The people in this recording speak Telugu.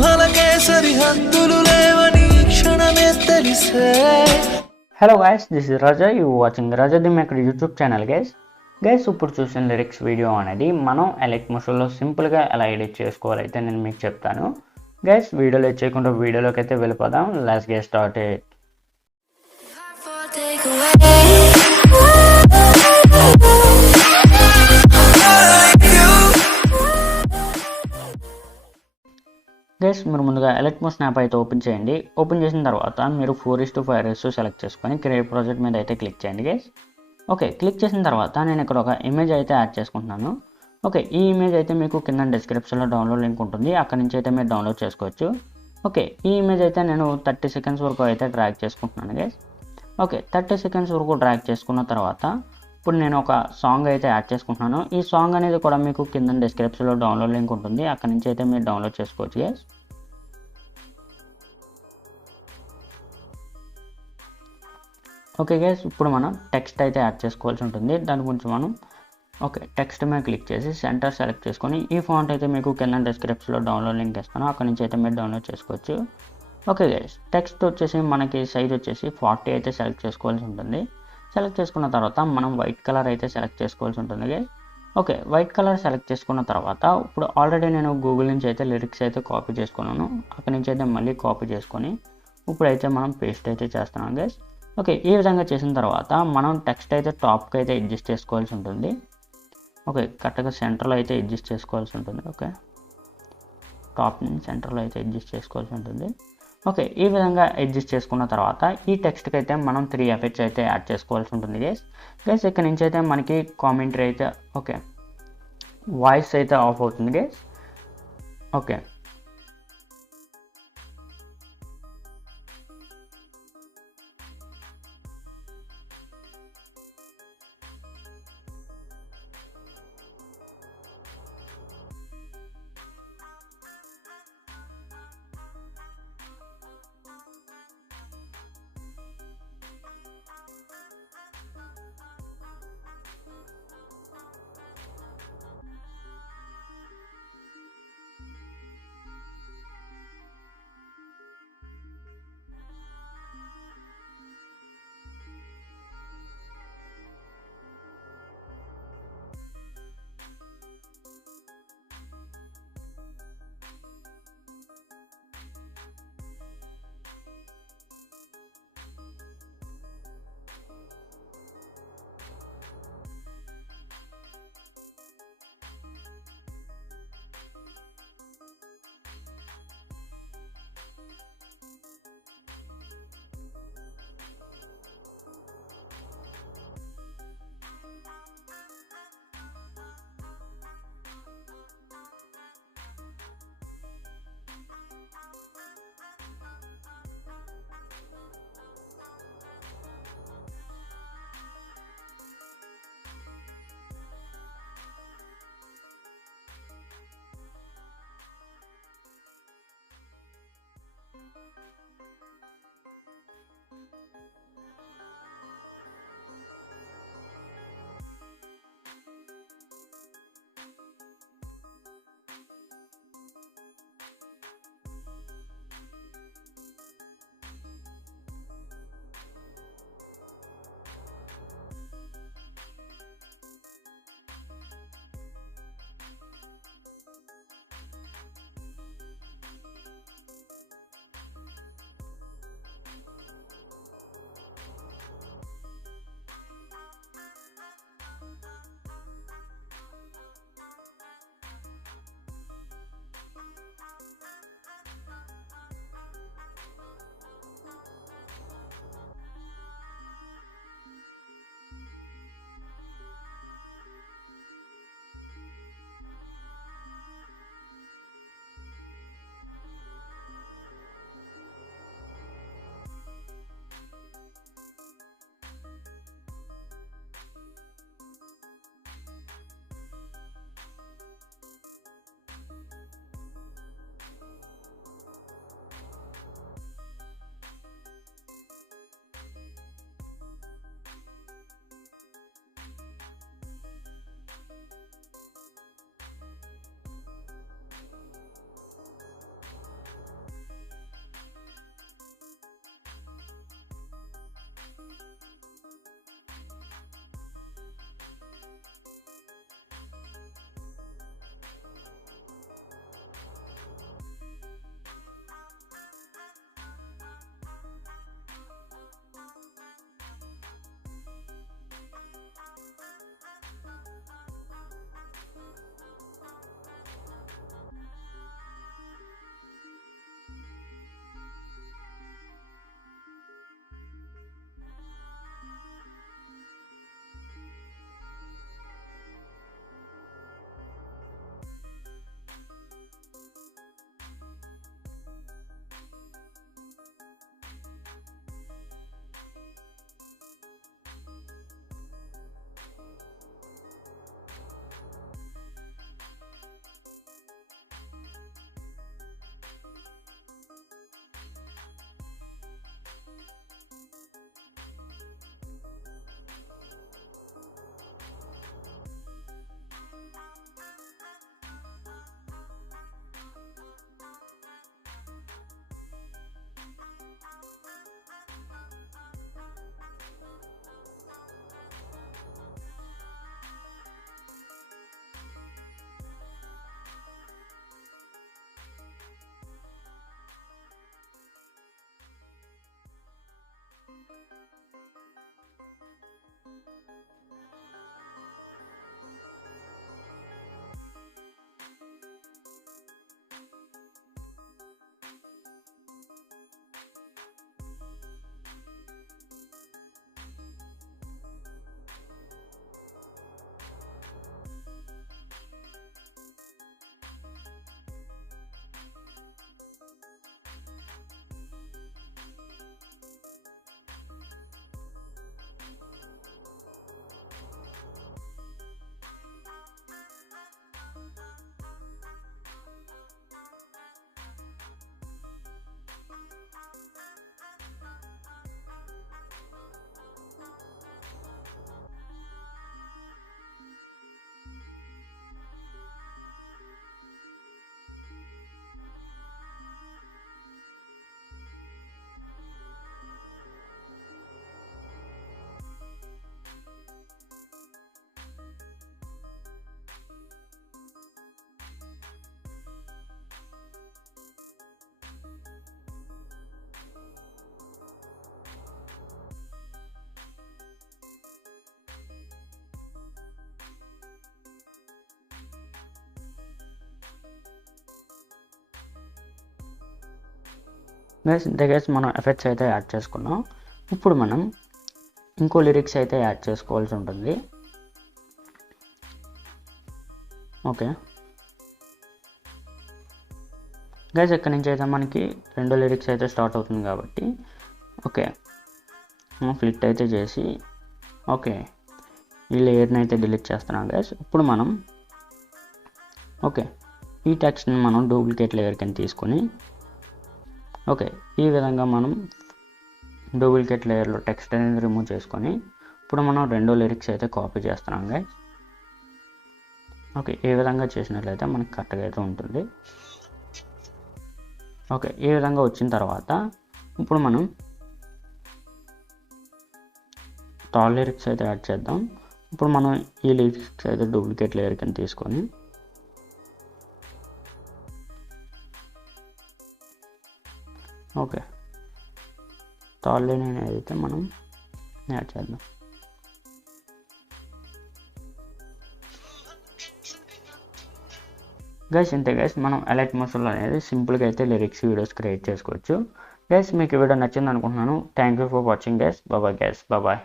ఊహలకే సరిహద్దులు లేవని క్షణమే తెలిసే. Hello guys, this is Raja. You watching Raja the maker YouTube channel. Guys ఇప్పుడు చూసిన లిరిక్స్ వీడియో అనేది మనం ఎలైట్ మోషన్లో సింపుల్గా ఎలా ఎడిట్ చేసుకోవాలైతే నేను మీకు చెప్తాను. గైస్ వీడియోలో చేయకుండా వీడియోలోకి అయితే వెళ్ళిపోదాం. Let's get started. గైస్ మీరు ముందుగా ఎలైట్ మోషన్ యాప్ అయితే ఓపెన్ చేయండి. ఓపెన్ చేసిన తర్వాత మీరు 4:5 రేషియో సెలెక్ట్ చేసుకొని క్రియేట్ ప్రాజెక్ట్ మీద అయితే క్లిక్ చేయండి గైస్. ఓకే, క్లిక్ చేసిన తర్వాత నేను ఇక్కడ ఒక ఇమేజ్ అయితే యాడ్ చేసుకుంటున్నాను. ఓకే, ఈ ఇమేజ్ అయితే మీకు కింద డిస్క్రిప్షన్లో డౌన్లోడ్ లింక్ ఉంటుంది, అక్కడ నుంచి అయితే మీరు డౌన్లోడ్ చేసుకోవచ్చు. ఓకే, ఈ ఇమేజ్ అయితే నేను 30 సెకండ్స్ వరకు అయితే డ్రాగ్ చేసుకుంటున్నాను గైస్. ఓకే, 30 సెకండ్స్ వరకు డ్రాగ్ చేసుకున్న తర్వాత ఇప్పుడు నేను ఒక సాంగ్ అయితే యాడ్ చేసుకుంటున్నాను. ఈ సాంగ్ అనేది కూడా మీకు కింద డిస్క్రిప్షన్లో డౌన్లోడ్ లింక్ ఉంటుంది, అక్కడ నుంచి అయితే మీరు డౌన్లోడ్ చేసుకోవచ్చు గైస్. ఓకే గైస్, ఇప్పుడు మనం టెక్స్ట్ అయితే యాడ్ చేసుకోవాల్సి ఉంటుంది. దాని గురించి మనం టెక్స్ట్ మీద క్లిక్ చేసి సెంటర్ సెలెక్ట్ చేసుకొని ఈ ఫాంట్ అయితే మీకు కింద డిస్క్రిప్షన్లో డౌన్లోడ్ లింక్ ఇస్తాను, అక్కడ నుంచి అయితే మీరు డౌన్లోడ్ చేసుకోవచ్చు. ఓకే గైస్, టెక్స్ట్ వచ్చేసి మనకి సైజ్ వచ్చేసి 40 అయితే సెలెక్ట్ చేసుకోవాల్సి ఉంటుంది. సెలెక్ట్ చేసుకున్న తర్వాత మనం వైట్ కలర్ అయితే సెలెక్ట్ చేసుకోవాల్సి ఉంటుంది guys. Okay, white colour select చేసుకున్న తర్వాత ఇప్పుడు ఆల్రెడీ నేను గూగుల్ నుంచి అయితే లిరిక్స్ అయితే కాపీ చేసుకున్నాను, అక్కడ నుంచి అయితే మళ్ళీ కాపీ చేసుకొని ఇప్పుడైతే మనం పేస్ట్ అయితే చేస్తున్నాం గైస్. ఓకే, ఈ విధంగా చేసిన తర్వాత మనం టెక్స్ట్ అయితే టాప్కి అయితే అడ్జస్ట్ చేసుకోవాల్సి ఉంటుంది. ఓకే, కరెక్ట్గా సెంటర్లో అయితే అడ్జస్ట్ చేసుకోవాల్సి ఉంటుంది. ఓకే, టాప్ని సెంటర్లో అయితే అడ్జస్ట్ చేసుకోవాల్సి ఉంటుంది. ఓకే, ఈ విధంగా అడ్జస్ట్ చేసుకున్న తర్వాత ఈ టెక్స్ట్కి అయితే మనం 3 ఎఫెక్ట్స్ అయితే యాడ్ చేసుకోవాల్సి ఉంటుంది గైస్. ఇక్కడ నుంచి అయితే మనకి కామెంటరీ అయితే వాయిస్ అయితే ఆఫ్ అవుతుంది గైస్. ఓకే, గైస్ ఇంతే గైస్ మనం ఎఫెక్ట్స్ అయితే యాడ్ చేసుకున్నాం. ఇప్పుడు మనం ఇంకో లిరిక్స్ అయితే యాడ్ చేసుకోవాల్సి ఉంటుంది. ఓకే గైస్ ఇక్కడ నుంచి అయితే మనకి 2 లిరిక్స్ అయితే స్టార్ట్ అవుతుంది కాబట్టి ఓకే ఫ్లిట్ అయితే చేసి ఓకే ఈ లేయర్ని అయితే డిలీట్ చేస్తున్నాం గైస్. ఇప్పుడు మనం ఓకే ఈ టెక్స్ట్ని మనం డూప్లికేట్ లేయర్ కింద తీసుకొని ఓకే ఈ విధంగా మనం డూప్లికేట్ లేయర్లో టెక్స్ట్ అనేది రిమూవ్ చేసుకొని ఇప్పుడు మనం 2 లిరిక్స్ అయితే కాపీ చేస్తున్నాం గైస్. ఓకే ఈ విధంగా చేసినట్లయితే మనకి కరెక్ట్గా అయితే ఉంటుంది. ఓకే ఈ విధంగా వచ్చిన తర్వాత ఇప్పుడు మనం థర్డ్ లిరిక్స్ అయితే యాడ్ చేద్దాం. ఇప్పుడు మనం ఈ లిరిక్స్ అయితే డూప్లికేట్ లేయర్ కింద తీసుకొని ఓకే థర్డ్ లైన్ అయితే మనం యాడ్ చేద్దాం. గైస్ ఇంతే గైస్ మనం అలైట్ మోషన్లో అనేది సింపుల్గా అయితే లిరిక్స్ వీడియోస్ క్రియేట్ చేసుకోవచ్చు. గైస్ మీకు ఈ వీడియో నచ్చింది అనుకుంటున్నాను. Thank you for watching guys. Bye guys bye.